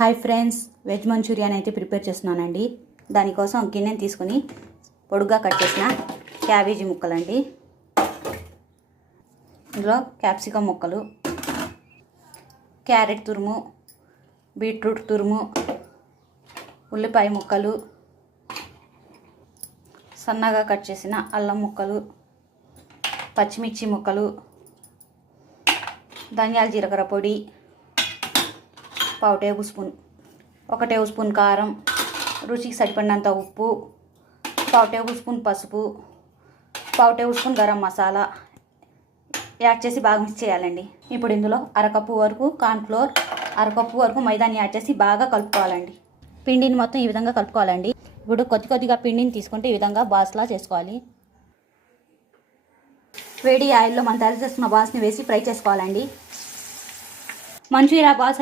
Hi friends, veg Manchurian అయితే prepare చేస్తున్నానండి. దానికోసం గిన్నెని తీసుకుని పొడుగ్గా కట్ చేసిన క్యాబేజీ ముక్కలండి, ఇందులో క్యాప్సికమ్ ముక్కలు, క్యారెట్ తురుము, బీట్రూట్ తురుము, ఉల్లిపాయ ముక్కలు, సన్నగా కట్ చేసిన అల్లం ముక్కలు, పచ్చిమిర్చి ముక్కలు, ధనియాల జీలకర్ర పొడి, 1/2 టేబుల్ స్పూన్, 1 టేబుల్ స్పూన్ కారం, రుచికి సరిపడినంత ఉప్పు, 1/2 టేబుల్ స్పూన్ పసుపు, 1/2 table spoon garam masala add చేసి బాగా మిక్స్ చేయాలండి. ఇప్పుడు ఇందులో 1/2 కప్పు వరకు కార్న్ఫ్లోర్, 1/2 కప్పు వరకు మైదాని యాడ్ చేసి బాగా కలుపుకోవాలండి. పిండిని మొత్తం ఈ విధంగా కలుపుకోవాలండి. ఇప్పుడు కొద్దిగా పిండిని తీసుకుంటే ఈ విధంగా బాల్స్లా చేసుకోవాలి. వేడి ఆయిల్లో మనం తయారు చేసుకున్న బాల్స్ని వేసి ఫ్రై చేసుకోవాలండి. Manchuria balls